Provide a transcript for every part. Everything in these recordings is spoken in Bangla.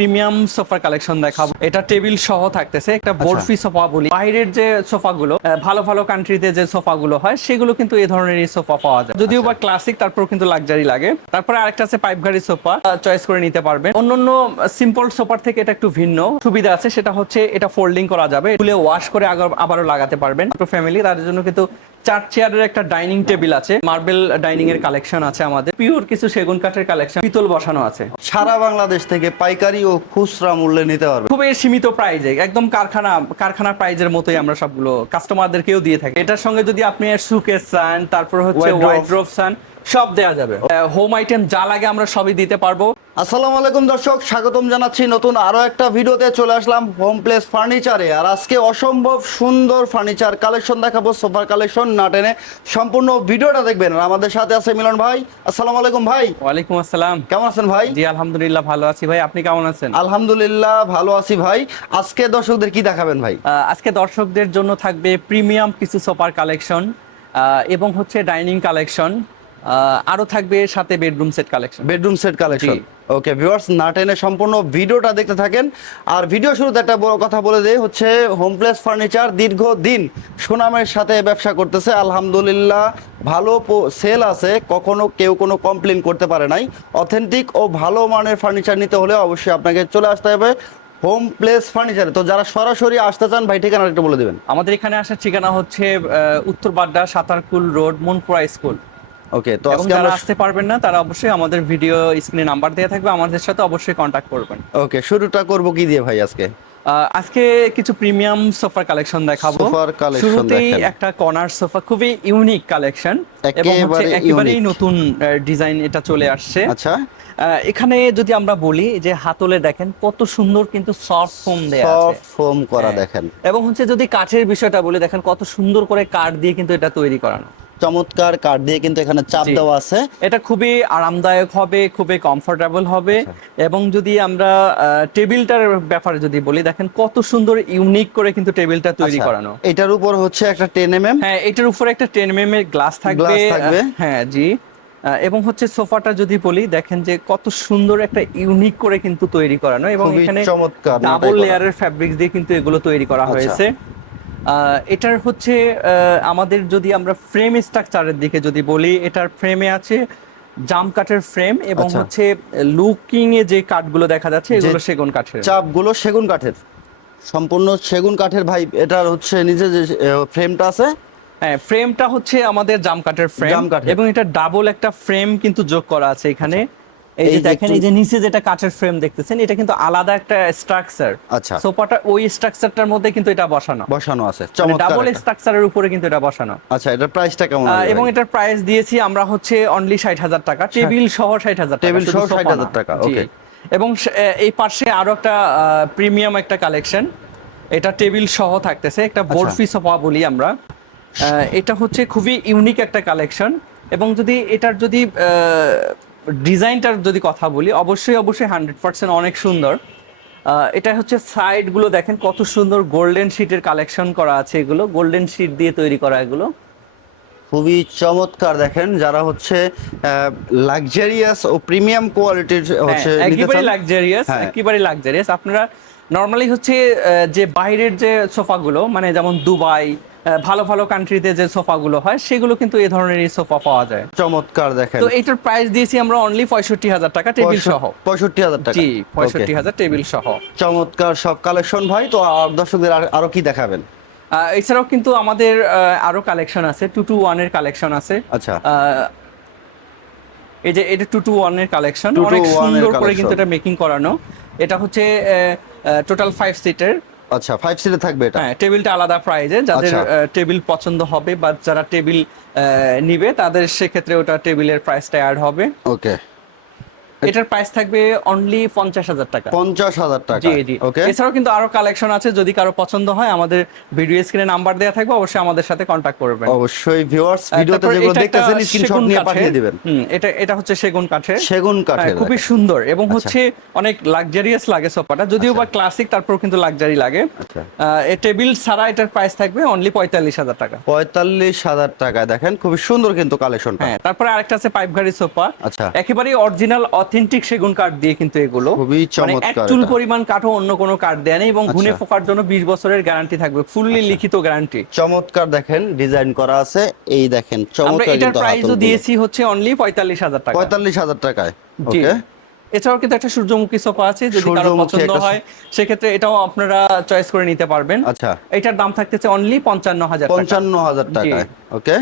প্রিমিয়াম সোফার কালেকশন দেখাবো। এটা টেবিল সহ থাকতেছে একটা বরফি সোফা বলি। বাইরের যে সোফাগুলো আহ, ভালো ভালো কান্ট্রিতে যে সোফাগুলো হয় সেগুলো কিন্তু এই ধরনেরই সোফা পাওয়া যায়। যদিও বা ক্লাসিক তারপর কিন্তু লাক্সারি লাগে। তারপরে আরেকটা আছে পাইপ গাড়ি সোফা চয়েস করে নিতে পারবেন। অন্যান্য সিম্পল সোফার থেকে এটা একটু ভিন্ন সুবিধা আছে সেটা হচ্ছে এটা ফোল্ডিং করা যাবে। তুলে ওয়াশ করে আবার- আবারও লাগাতে পারবেন। ফ্যামিলি তাদের জন্য কিন্তু চার চেয়ারের একটা ডাইনিং টেবিল আছে। মার্বেল ডাইনিং এর কালেকশন আছে আমাদের। পিওর কিছু সেগুন কাঠের কালেকশন পিতল বসানো আছে। সারা বাংলাদেশ থেকে পাইকারি ও খুচরা মূল্যে নিতে পারবে। খুবই সীমিত প্রাইজে একদম কারখানা কারখানা প্রাইজের মতোই আমরা সবগুলো কাস্টমারদেরকেও দিয়ে থাকি। এটার সঙ্গে যদি আপনি সুকেস চান তারপর হচ্ছে Wardrobe। হোয়াইট ড্রপ চান সব দেওয়া যাবে। হোম আইটেম যা লাগে আমরা সবই দিতে পারব। আসসালামু আলাইকুম দর্শক স্বাগতম জানাচ্ছি নতুন আরও একটা ভিডিওতে চলে আসলাম হোম প্লেস ফার্নিচারে আর আজকে অসম্ভব সুন্দর ফার্নিচার কালেকশন দেখাবো সোফার কালেকশন না টেনে সম্পূর্ণ ভিডিওটা দেখবেন। আর আমাদের সাথে আছে মিলন ভাই। আসসালামু আলাইকুম ভাই। ওয়ালাইকুম আসসালাম। কেমন আছেন ভাই? জি আলহামদুলিল্লাহ ভালো আছি ভাই। আপনি কেমন আছেন? আলহামদুলিল্লাহ ভালো আছি ভাই। আজকে দর্শকদের কি দেখাবেন ভাই? আজকে দর্শকদের জন্য থাকবে প্রিমিয়াম কিছু সোফার কালেকশন এবং হচ্ছে ডাইনিং কালেকশন আরও থাকবে সাথে bedroom set collection bedroom set collection okay viewers না টেনে সম্পূর্ণ ভিডিওটা দেখতে থাকেন। আর ভিডিও শুরুতে একটা বড় কথা বলে দেই হচ্ছে হোম প্লেস ফার্নিচার দীর্ঘদিন সুনামের সাথে ব্যবসা করতেছে। আলহামদুলিল্লাহ ভালো সেল আছে। কখনো কেউ কোনো কমপ্লেন করতে পারে নাই। অথেন্টিক ও ভালো মানের ফার্নিচার নিতে হলে অবশ্যই আপনাকে চলে আসতে হবে হোম প্লেস ফার্নিচারে তো যারা সরাসরি আসতে চান ভাই ঠিকানা একটু বলে দিবেন। আমাদের এখানে আসার ঠিকানা হচ্ছে Uttar Badda Satarkul road Monpura school. Okay তো আজকে যারা আমরা আসতে পারবেন না তারা অবশ্যই আমাদের ভিডিও স্ক্রিনে নাম্বার দেওয়া থাকবে আমাদের সাথে অবশ্যই কন্ট্যাক্ট করবেন। ওকে শুরুটা করব কি দিয়ে ভাই আজকে? আজকে কিছু প্রিমিয়াম সোফার কালেকশন দেখাবো। সোফার collection শুরুতেই একটা কর্নার সোফা খুবই ইউনিক কালেকশন এবং হচ্ছে একেবারেই নতুন ডিজাইন এটা চলে আসছে। আচ্ছা। এখানে যদি আমরা বলি যে হাতলে দেখেন কত সুন্দর কিন্তু সফট ফোম দেয়া আছে। সফট ফোম করা হ্যাঁ। দেখেন। এবং হচ্ছে যদি কাঠের বিষয়টা বলি দেখেন কত সুন্দর করে কাঠ দিয়ে কিন্তু এটা তৈরি করানো। চমৎকার কার্ড দিয়ে কিন্তু এখানে চাপ দেওয়া আছে। এটা খুবই আরামদায়ক হবে খুবই কমফোর্টেবল হবে আচ্ছা। এবং যদি আমরা টেবিলটার ব্যাপারে যদি বলি দেখেন কত সুন্দর ইউনিক করে কিন্তু টেবিলটা তৈরি আচ্ছা, করানো। এটার উপর হচ্ছে একটা টেন এম এম হ্যাঁ এটার উপরে একটা টেন এম এর গ্লাস থাকবে। হ্যাঁ জি। এবং হচ্ছে সোফাটা যদি বলি দেখেন যে কত সুন্দর একটা ইউনিক করে কিন্তু তৈরি করানো এবং এখানে চমৎকার ডাবল লেয়ারের ফ্যাব্রিক দিয়ে কিন্তু এগুলো তৈরি করা আচ্ছা। হয়েছে। এটার হচ্ছে আমাদের যদি আমরা ফ্রেম স্ট্রাকচারের দিকে যদি বলি এটার ফ্রেমে আছে জাম কাঠের ফ্রেম এবং আচ্ছা। হচ্ছে লুকিং এ যে কাঠগুলো দেখা যাচ্ছে এগুলো সেগুন কাঠের। চাপগুলো সেগুন কাঠের। সম্পূর্ণ সেগুন কাঠের ভাই এটার হচ্ছে নিচে যে ফ্রেমটা আছে। হ্যাঁ ফ্রেমটা হচ্ছে আমাদের জাম কাঠের ফ্রেম এবং এটা ডাবল একটা ফ্রেম কিন্তু যোগ করা আছে এখানে। এই যে দেখেন এই যে নিচে যেটা কাঠের ফ্রেম দেখতেছেন এটা কিন্তু আলাদা একটা স্ট্রাকচার আচ্ছা। সোফাটা ওই স্ট্রাকচারটার মধ্যে কিন্তু এটা বসানো। বসানো আছে মানে ডাবল স্ট্রাকচারের উপরে কিন্তু এটা বসানো। আচ্ছা এটার প্রাইসটা কেমন এবং? এটার প্রাইস দিয়েছি আমরা হচ্ছে অনলি ষাট হাজার টাকা টেবিল সহ ষাট হাজার টেবিল সহ 60,000 না। টাকা, okay. এবং এই পাশে আরও একটা প্রিমিয়াম একটা কালেকশন এটা টেবিল সহ থাকতেছে একটা আচ্ছা। বরফি সোফা বলি আমরা। আহ, এটা হচ্ছে খুবই ইউনিক একটা কালেকশন এবং যদি এটার যদি ডিজাইনটার যদি কথা বলি অবশ্যই অবশ্যই হান্ড্রেড পার্সেন্ট অনেক সুন্দর। এটা হচ্ছে সাইডগুলো দেখেন কত সুন্দর গোল্ডেন শিটের কালেকশন করা আছে এগুলো গোল্ডেন শিট দিয়ে তৈরি করা এগুলো। খুবই চমৎকার দেখেন যারা হচ্ছে লাক্সারিয়াস ও প্রিমিয়াম কোয়ালিটির হচ্ছে হ্যাঁ, একেবারে লাক্সারিয়াস। একেবারে লাক্সারিয়াস আপনারা নর্মালি হচ্ছে যে বাইরের যে সোফাগুলো মানে যেমন দুবাই ভালো ভালো কান্ট্রিতে যে সোফাগুলো হয় সেগুলো কিন্তু এই ধরনেরই সোফা পাওয়া যায়। চমৎকার দেখেন। তো এইটার প্রাইস দিয়েছি আমরা অনলি পঁয়ষট্টি হাজার টাকা টেবিল সহ। পঁয়ষট্টি হাজার টাকা। জি পঁয়ষট্টি হাজার টেবিল সহ। চমৎকার সব কালেকশন ভাই। তো দর্শকদের আরও কি দেখাবেন? এছাড়াও কিন্তু আমাদের আরও কালেকশন আছে। টু টু ওয়ানের কালেকশন আছে। আচ্ছা। এই যে এটা টু টু ওয়ানের কালেকশন অনেক সুন্দর করে কিন্তু এটা মেকিং করানো। এটা হচ্ছে টোটাল ফাইভ সিটের আচ্ছা ফাইভ সিটে থাকবে এটা? হ্যাঁ টেবিলটা আলাদা প্রাইজে যাদের আচ্ছা। টেবিল পছন্দ হবে বা যারা টেবিল নিবে তাদের সেক্ষেত্রে ওটা টেবিলের প্রাইসটা অ্যাড হবে। ওকে এটার প্রাইস থাকবে অনলি পঞ্চাশ হাজার টাকা। পঞ্চাশ হাজার টাকা। জি জি। ওকে এছাড়াও কিন্তু আরও কালেকশন আছে যদি কারও পছন্দ হয় আমাদের ভিডিও স্ক্রিনে নাম্বার দেওয়া থাকবে অবশ্যই আমাদের সাথে কন্ট্যাক্ট করবেন অবশ্যই ভিউয়ার্স ভিডিওতে যেগুলো দেখতেছেন স্ক্রিনশট নিয়ে পাঠিয়ে দিবেন। এটা এটা হচ্ছে সেগুন কাঠের। সেগুন হ্যাঁ, কাঠের খুবই সুন্দর এবং হচ্ছে অনেক লাক্সারিয়াস লাগে সোফাটা যদিও বা ক্লাসিক তারপর কিন্তু লাক্সারি লাগে। আচ্ছা। টেবিল ছাড়া এটার প্রাইস থাকবে অনলি পঁয়তাল্লিশ হাজার টাকা। পঁয়তাল্লিশ হাজার টাকা দেখেন খুবই সুন্দর কিন্তু কালেকশনটা হ্যাঁ তারপরে আরেকটা আছে পাইপ গাড়ি সোফা আচ্ছা। একেবারে অরিজিনাল অথেন্টিক সেগুন কাঠ দিয়ে কিন্তু এগুলো। খুবই মানে চমৎকার চুল। পরিমাণ কাঠও অন্য কোনো কাঠ দেয় না এবং ঘুনে আচ্ছা। ফোকার জন্য বিশ বছরের গ্যারান্টি থাকবে ফুললি লিখিত গ্যারান্টি চমৎকার দেখেন ডিজাইন করা আছে এই দেখেন চমৎকার এটার কিন্তু প্রাইসও দিয়েছি হচ্ছে অনলি পঁয়তাল্লিশ হাজার টাকা। পঁয়তাল্লিশ হাজার টাকায় ওকে এছাড়াও কিন্তু একটা সূর্যমুখী সোফা আছে যদি কারও পছন্দ হয় সেক্ষেত্রে এটাও আপনারা চয়েস করে নিতে পারবেন। আচ্ছা। এটার দাম থাকতেছে অনলি পঞ্চান্ন হাজার টাকা। পঞ্চান্ন হাজার টাকায় ওকে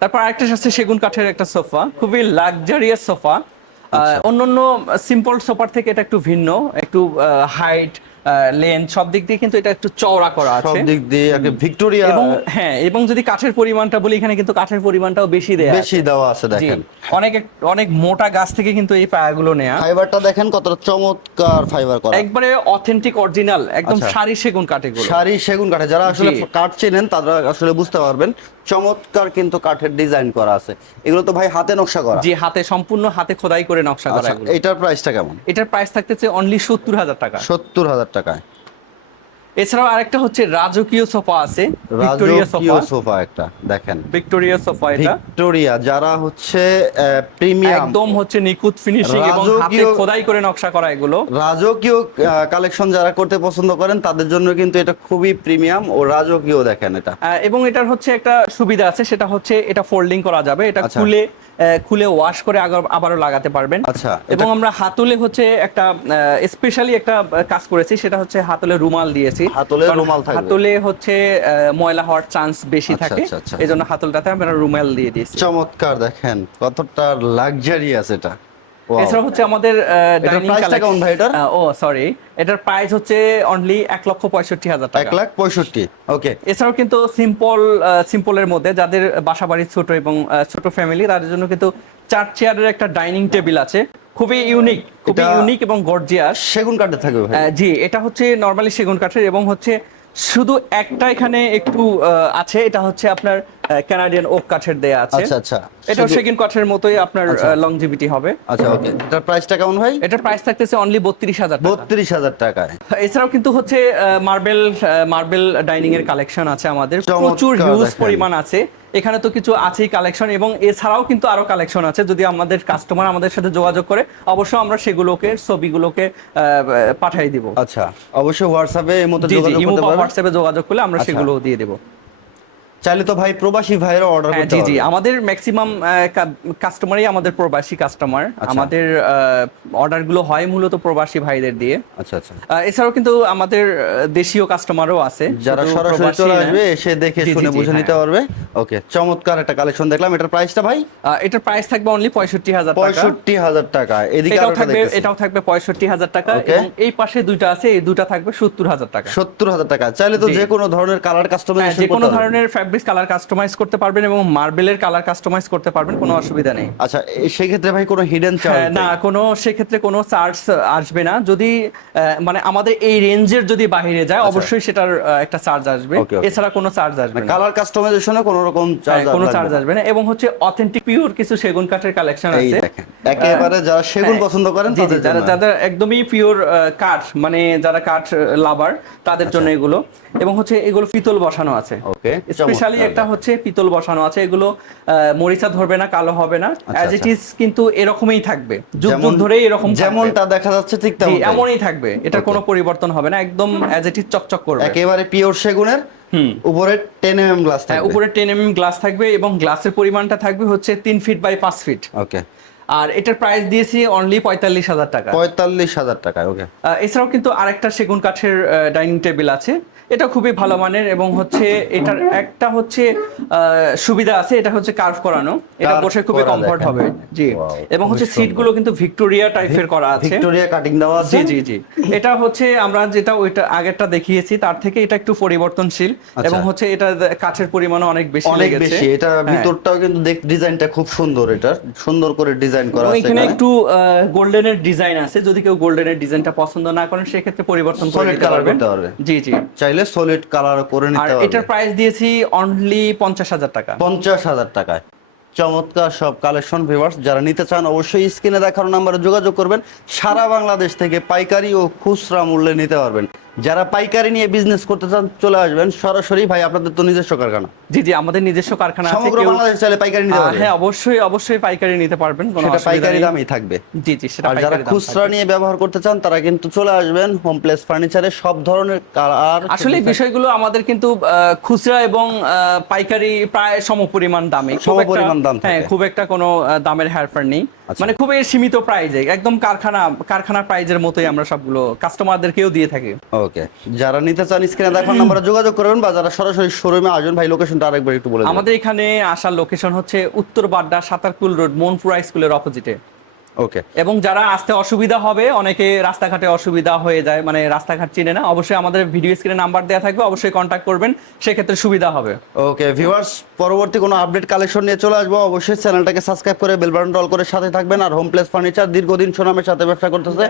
তারপর আরেকটা আছে সেগুন কাঠের একটা সোফা খুবই লাক্সারিয়াস সোফা অন্যান্য সিম্পল সোফার থেকে এটা একটু ভিন্ন একটু হাইট লেন্থ সব দিক দিয়ে কিন্তু এটা একটু চওড়া করা সব আছে। দিক দিয়ে একটা ভিক্টোরিয়া এবং হ্যাঁ এবং যদি কাঠের পরিমাণটা বলি এখানে কিন্তু কাঠের পরিমাণটাও বেশি দেয়া বেশি দেওয়া আছে দেখেন। অনেক অনেক মোটা গাছ থেকে কিন্তু এই পায়াগুলো নেয়া। ফাইবারটা দেখেন কতটা চমৎকার ফাইবার করা। একবারে অথেন্টিক অরিজিনাল একদম আচ্ছা। সারি সেগুন কাঠ শাড়ি সেগুন কাঠে। যারা আসলে। কাঠ চেনেন তারা আসলে বুঝতে পারবেন চমৎকার কিন্তু কাঠের ডিজাইন করা আছে। এগুলো তো ভাই হাতে নকশা করা। যে হাতে সম্পূর্ণ হাতে খোদাই করে নকশা করা আচ্ছা এটার প্রাইসটা কেমন? এটার প্রাইস থাকতেছে অনলি সত্তর হাজার টাকা। সত্তর হাজার টাকায়। এছাড়াও আরেকটা হচ্ছে রাজকীয় সোফা আছে ভিক্টোরিয়া সোফা। একটা দেখেন। ভিক্টোরিয়া সোফা এটা। ভিক্টোরিয়া যারা হচ্ছে প্রিমিয়াম। একদম হচ্ছে নিখুঁত ফিনিশিং এবং হাতে খোদাই করে নকশা করা এগুলো। রাজকীয় কালেকশন যারা করতে পছন্দ করেন তাদের জন্য কিন্তু এটা খুবই প্রিমিয়াম ও রাজকীয় দেখেন এটা। এবং এটার হচ্ছে একটা সুবিধা আছে সেটা হচ্ছে এটা ফোল্ডিং করা যাবে। এটা আচ্ছা। খুলে খুলে ওয়াশ করে আবারও লাগাতে পারবেন। আচ্ছা, এবং আমরা হাতুলে হচ্ছে একটা স্পেশালি একটা কাজ করেছি সেটা হচ্ছে হাতুলে রুমাল দিয়েছি। হাতলে রুমাল থাকবে। হাতলে হচ্ছে ময়লা হওয়ার চান্স বেশি আচ্ছা, থাকে আচ্ছা, আচ্ছা। এই জন্য হাতলটাতে আমরা রুমাল দিয়ে দিয়েছি চমৎকার দেখেন কতটা লাক্সারিয়াস এটা Wow. এছাড়া হচ্ছে আমাদের ডাইনিং ভাই এটার? ও সরি এটার প্রাইস হচ্ছে অনলি এক লক্ষ পঁয়ষট্টি হাজার এক লাখ পঁয়ষট্টি ওকে এছাড়াও কিন্তু সিম্পল সিম্পলের মধ্যে যাদের বাসা বাড়ি ছোট এবং ছোট ফ্যামিলি তাদের জন্য কিন্তু চার চেয়ারের একটা ডাইনিং টেবিল আছে। খুবই ইউনিক খুবই ইউনিক এবং গর্জিয়াস সেগুন কাঠে থাকবে জি এটা হচ্ছে নর্মালি সেগুন কাঠের এবং হচ্ছে শুধু একটা এখানে একটু আছে এটা হচ্ছে আপনার কানাডিয়ান ওক কাঠের দেয়া আছে। আচ্ছা আচ্ছা। এটা সেগুন কাঠের মতোই আপনার আচ্ছা। লংজিভিটি হবে। আচ্ছা ওকে। এটার প্রাইসটা কেমন ভাই? এটার প্রাইস থাকতেছে অনলি বত্রিশ হাজার টাকা। টাকায়। এছাড়াও কিন্তু হচ্ছে মার্বেল মার্বেল ডাইনিং এর কালেকশন আছে আমাদের। প্রচুর হিউজ পরিমাণ আছে। এখানে তো কিছু আছেই কালেকশন এবং এছাড়াও কিন্তু আরও কালেকশন আছে। যদি আমাদের কাস্টমার আমাদের সাথে যোগাযোগ করে অবশ্যই আমরা সেগুলোকে ছবিগুলোকে আহ, পাঠিয়ে দিব। আচ্ছা অবশ্যই হোয়াটসঅ্যাপে জি জি যোগাযোগ করতে পারবেন? হোয়াটসঅ্যাপে যোগাযোগ করলে আমরা আচ্ছা। সেগুলো দিয়ে দেবো। চাইলে তো ভাই প্রবাসী ভাইরা অর্ডার হ্যাঁ করতে জি জি। আমাদের ম্যাক্সিমাম কাস্টমারই আমাদের প্রবাসী কাস্টমার আচ্ছা। আমাদের অর্ডারগুলো হয় মূলত প্রবাসী ভাইদের দিয়ে। আচ্ছা আচ্ছা। এছাড়াও কিন্তু আমাদের দেশীয় কাস্টমারও আছে। যারা সরাসরি চলে আসবে এসে দেখে শুনে বুঝে হ্যাঁ। নিতে পারবে। ওকে চমৎকার একটা কালেকশন দেখলাম। এটার প্রাইসটা ভাই? এটার প্রাইস থাকবে অনলি পঁয়ষট্টি হাজার টাকা। পঁয়ষট্টি হাজার টাকা। এদিকে এটাও থাকবে এটাও থাকবে পঁয়ষট্টি হাজার টাকা এবং এই পাশে দুইটা আছে এই দুটা থাকবে সত্তর হাজার টাকা। সত্তর হাজার টাকা। চাইলে তো। যে কোনো ধরনের কালার কাস্টমাইজেশন যে কোনো ধরনের ফ্যাব্রিক কালার কাস্টমাইজ করতে পারবেন এবং মার্বেলের কালার কাস্টমাইজ করতে পারবেন কোনো অসুবিধা নেই। আচ্ছা সেই ক্ষেত্রে ভাই কোনো হিডেন হ্যাঁ, চার্জ না কোনো সেক্ষেত্রে কোনো চার্জ আসবে না। যদি মানে আমাদের এই রেঞ্জের যদি বাইরে যায় অবশ্যই সেটার একটা চার্জ আসবে। আচ্ছা। এছাড়া কোনো চার্জ আসবে না। কালার কাস্টমাইজেশনে কোনো রকম চার্জ হ্যাঁ, কোনো চার্জ আসবে না। এবং হচ্ছে অথেন্টিক পিওর কিছু সেগুন কাঠের কালেকশন আছে। একেবারে যারা সেগুন হ্যাঁ, পছন্দ করেন যারা যাদের একদমই পিওর কাঠ মানে যারা কাঠ লাভার তাদের জন্য এগুলো। এবং হচ্ছে এগুলো পিতল বসানো আছে। ওকে স্পেশালি একটা হচ্ছে পিতল বসানো আছে। এগুলো মরিচা ধরবে না কালো হবে না। As it. ইজ কিন্তু এরকমই থাকবে। যুগ যুগ যেমন ধরেই এরকম যেমনটা দেখা যাচ্ছে ঠিক জি, তেমন এমনই থাকবে। এটা কোনো পরিবর্তন হবে না। একদম অ্যাজ ইট ইজ চকচক করবে। একেবারে পিওর সেগুনের হুম। উপরে টেন এম এম গ্লাস থাকবে। উপরে টেন এম গ্লাস থাকবে এবং গ্লাসের পরিমাণটা থাকবে হচ্ছে তিন ফিট বাই পাঁচ ফিট ওকে আর এটার প্রাইস দিয়েছি অনলি পঁয়তাল্লিশ হাজার টাকা। পঁয়তাল্লিশ হাজার টাকা ওকে এছাড়াও কিন্তু আরেকটা সেগুন কাঠের ডাইনিং টেবিল আছে। এটা খুবই ভালো মানের এবং হচ্ছে এটার একটা হচ্ছে সুবিধা আছে এটা হচ্ছে কার্ভ করানো। এটা বসে খুবই করা কমফোর্ট। হবে। জি। এবং হচ্ছে সিটগুলো কিন্তু ভিক্টোরিয়া টাইপের করা আছে। ভিক্টোরিয়া কাটিং দেওয়া আছে? জি জি জি। এটা হচ্ছে আমরা যেটা ওইটা আগেরটা দেখিয়েছি তার থেকে এটা একটু পরিবর্তনশীল এবং হচ্ছে এটা কাঠের পরিমাণ অনেক বেশি আচ্ছা। অনেক লেগেছে। বেশি। এটা হ্যাঁ। ভিতরটাও কিন্তু দেখ ডিজাইনটা খুব সুন্দর এটা সুন্দর করে ডিজাইন করা আছে এখানে। একটু গোল্ডেনের ডিজাইন আছে। যদি কেউ গোল্ডেনের ডিজাইনটা পছন্দ না করেন সেক্ষেত্রে পরিবর্তন করে নিতে পারবেন। জি জি। চাইলে সলিড কালার করে আর এটার প্রাইস দিয়েছি অনলি পঞ্চাশ হাজার টাকা। পঞ্চাশ হাজার টাকায়। চমৎকার সব কালেকশন ভিউয়ার্স যারা নিতে চান অবশ্যই স্ক্রিনে দেখানো নাম্বারে যোগাযোগ করবেন। সারা বাংলাদেশ থেকে পাইকারি ও খুচরা মূল্যে নিতে পারবেন। যারা পাইকারি নিয়ে বিজনেস করতে চান চলে আসবেন। সরাসরি ভাই আপনাদের তো নিজস্ব কারখানা। জি জি আমাদের নিজস্ব কারখানা আছে সমগ্র বাংলাদেশ চাইলে পাইকারি নিতে আহ, পারবে হ্যাঁ অবশ্যই অবশ্যই পাইকারি নিতে পারবেন কোনো সেটা পাইকারি দামই থাকবে। জি জি সেটা আর যারা খুচরা নিয়ে ব্যবহার করতে চান তারা কিন্তু চলে আসবেন হোম প্লেস ফার্নিচারে সব ধরনের কালার আসলে বিষয়গুলো আমাদের কিন্তু খুচরা এবং পাইকারি প্রায় সমপরিমাণ দামে। সমপরিমাণ দাম হ্যাঁ খুব একটা কোনো দামের হেরফের নেই। আচ্ছা। মানে খুবই সীমিত প্রাইজে একদম কারখানা কারখানা প্রাইজের মতোই আমরা সবগুলো কাস্টমারদেরকেও দিয়ে থাকি। ওকে। যারা নিতে চান স্ক্রিনে দেখার নাম্বারে যোগাযোগ করবেন বা যারা সরাসরি শোরুমে আসবেন ভাই লোকেশনটা আরেকবার একটু বলে আমাদের এখানে আসার লোকেশন হচ্ছে উত্তর বাড্ডা সাতারকুল রোড মনপুরা স্কুলের অপোজিটে ওকে এবং যারা আসতে অসুবিধা হবে অনেকে রাস্তাঘাটে অসুবিধা হয়ে যায় মানে রাস্তাঘাট চিনে না অবশ্যই আমাদের ভিডিও স্ক্রিনে নাম্বার দেওয়া থাকবে অবশ্যই কন্ট্যাক্ট করবেন সেক্ষেত্রে সুবিধা হবে। ওকে ভিউয়ার্স পরবর্তী কোনো আপডেট কালেকশন নিয়ে চলে আসব অবশ্যই চ্যানেলটাকে সাবস্ক্রাইব করে বেল বাটন অল করে সাথে থাকবেন আর হোম প্লেস ফার্নিচার দীর্ঘদিন সুনামের সাথে ব্যবসা করতেছে।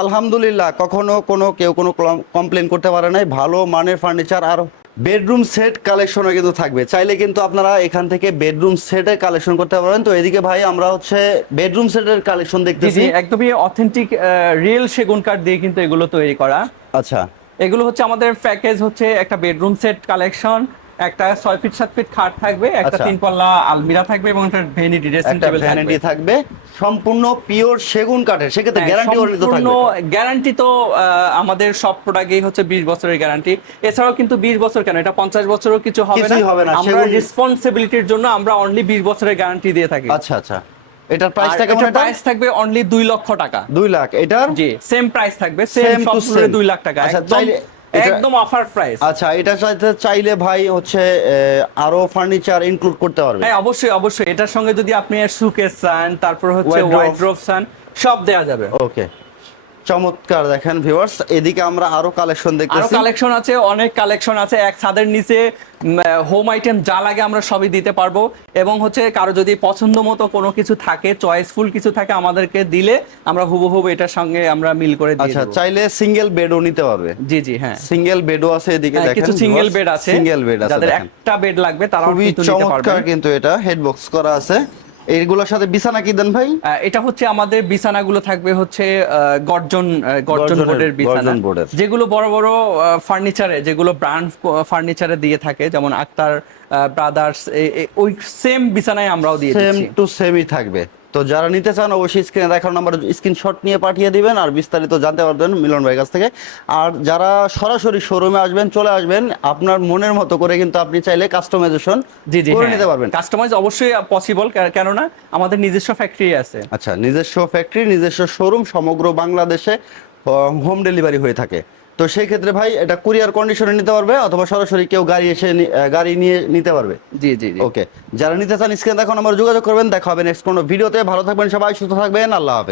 আলহামদুলিল্লাহ কখনো কোনো কেউ কোনো কমপ্লেন করতে পারে নাই ভালো মানের ফার্নিচার আর বেডরুম সেট কালেকশনও কিন্তু থাকবে। চাইলে কিন্তু আপনারা এখান থেকে বেডরুম সেটের কালেকশন করতে পারেন। তো এদিকে ভাই আমরা হচ্ছে বেডরুম সেটের কালেকশন দেখতেছি। একদমই অথেন্টিক রিয়েল সেগুন কাঠ দিয়ে কিন্তু এগুলো তৈরি করা। আচ্ছা। এগুলো হচ্ছে আমাদের প্যাকেজ হচ্ছে একটা বেডরুম সেট কালেকশন। একটা ছয় ফিট সাত ফিট খাট থাকবে একটা আচ্ছা। তিন পাল্লা আলমিরা থাকবে এবং একটা ভেনিটি ড্রেসিং টেবিল থাকবে ভ্যানিটি থাকবে। সম্পূর্ণ পিওর সেগুন কাঠের। সেক্ষেত্রে গ্যারান্টি ওয়ারেন্টি তো সম্পূর্ণ থাকবে। গ্যারান্টি তো আমাদের সব প্রোডাক্টেই হচ্ছে 20 বছরের গ্যারান্টি এছাড়াও কিন্তু 20 বছর কেন? এটা 50 বছরও কিছু হবে না। হবে না, আমরা রেসপন্সিবিলিটির জন্য আমরা অনলি 20 বছরের গ্যারান্টি দিয়ে থাকি। আচ্ছা আচ্ছা। এটার প্রাইসটা কেমন এটা? প্রাইস থাকবে অনলি 2 লক্ষ টাকা। দুই লাখ। এটার? জি সেম প্রাইস থাকবে। সেম সব 2 লাখ টাকা। আচ্ছা, একদম অফার প্রাইস আচ্ছা এটা সাথে চাইলে ভাই হচ্ছে আরও ফার্নিচার ইনক্লুড করতে পারবে। হ্যাঁ অবশ্যই অবশ্যই। এটার সঙ্গে যদি আপনি সুকেস চান তারপর হচ্ছে। ওয়াইড্রোপ চান সব দেওয়া যাবে। ওকে চমৎকার দেখেন ভিউয়ার্স এদিকে আমরা আরও কালেকশন আরও দেখতেছি কালেকশন আছে অনেক কালেকশন আছে এক ছাদের নিচে হোম আইটেম যা লাগে আমরা সবই দিতে পারব। এবং হচ্ছে কারও যদি পছন্দ মতো কোনো কিছু থাকে চয়েসফুল কিছু থাকে আমাদেরকে দিলে আমরা হুবহু এটার সঙ্গে আমরা মিল করে দিয়ে আচ্ছা চাইলে সিঙ্গেল বেডও নিতে পারবে। জি জি হ্যাঁ। সিঙ্গেল বেডও আছে এদিকে হ্যাঁ, দেখেন কিছু সিঙ্গেল বেড আছে। সিঙ্গেল বেড আছে যাদের একটা বেড লাগবে তারাও কিন্তু নিতে চমৎকার কিন্তু এটা হেড বক্স করা আছে। এইগুলোর সাথে বিছানা কি দেন ভাই? এটা হচ্ছে আমাদের বিছানাগুলো থাকবে হচ্ছে গর্জন গর্জন বোর্ডের বিছানা। যেগুলো বড় বড় ফার্নিচারে যেগুলো ব্র্যান্ড ফার্নিচারে দিয়ে থাকে যেমন আক্তার ব্রাদার্স ওই সেম বিছানায় আমরাও দিয়ে সেম টু সেমই থাকবে। তো যারা নিতে চান অবশ্যই স্ক্রিনে দেখার নাম্বার স্ক্রিনশট নিয়ে পাঠিয়ে দিবেন আর বিস্তারিত জানতে পারবেন মিলন ভাইয়ের কাছ থেকে। আর যারা সরাসরি শোরুমে আসবেন চলে আসবেন আপনার মনের মতো করে কিন্তু আপনি চাইলে কাস্টমাইজেশন জি জি করে নিতে পারবেন। কাস্টমাইজ অবশ্যই পসিবল কেননা আমাদের নিজস্ব ফ্যাক্টরি আছে। আচ্ছা নিজস্ব ফ্যাক্টরি নিজস্ব শোরুম সমগ্র বাংলাদেশে হোম ডেলিভারি হয়ে থাকে। তো সেই ক্ষেত্রে ভাই এটা কুরিয়ার কন্ডিশনে নিতে পারবে অথবা সরাসরি কেউ গাড়ি এসে গাড়ি নিয়ে নিতে পারবে। জি জি ওকে যারা নিতে চান স্ক্রিনে দেখুন আমার যোগাযোগ করবেন। দেখা হবে নেক্সট কোনো ভিডিওতে ভালো থাকবেন সবাই সুস্থ থাকবেন। আল্লাহ হাফেজ।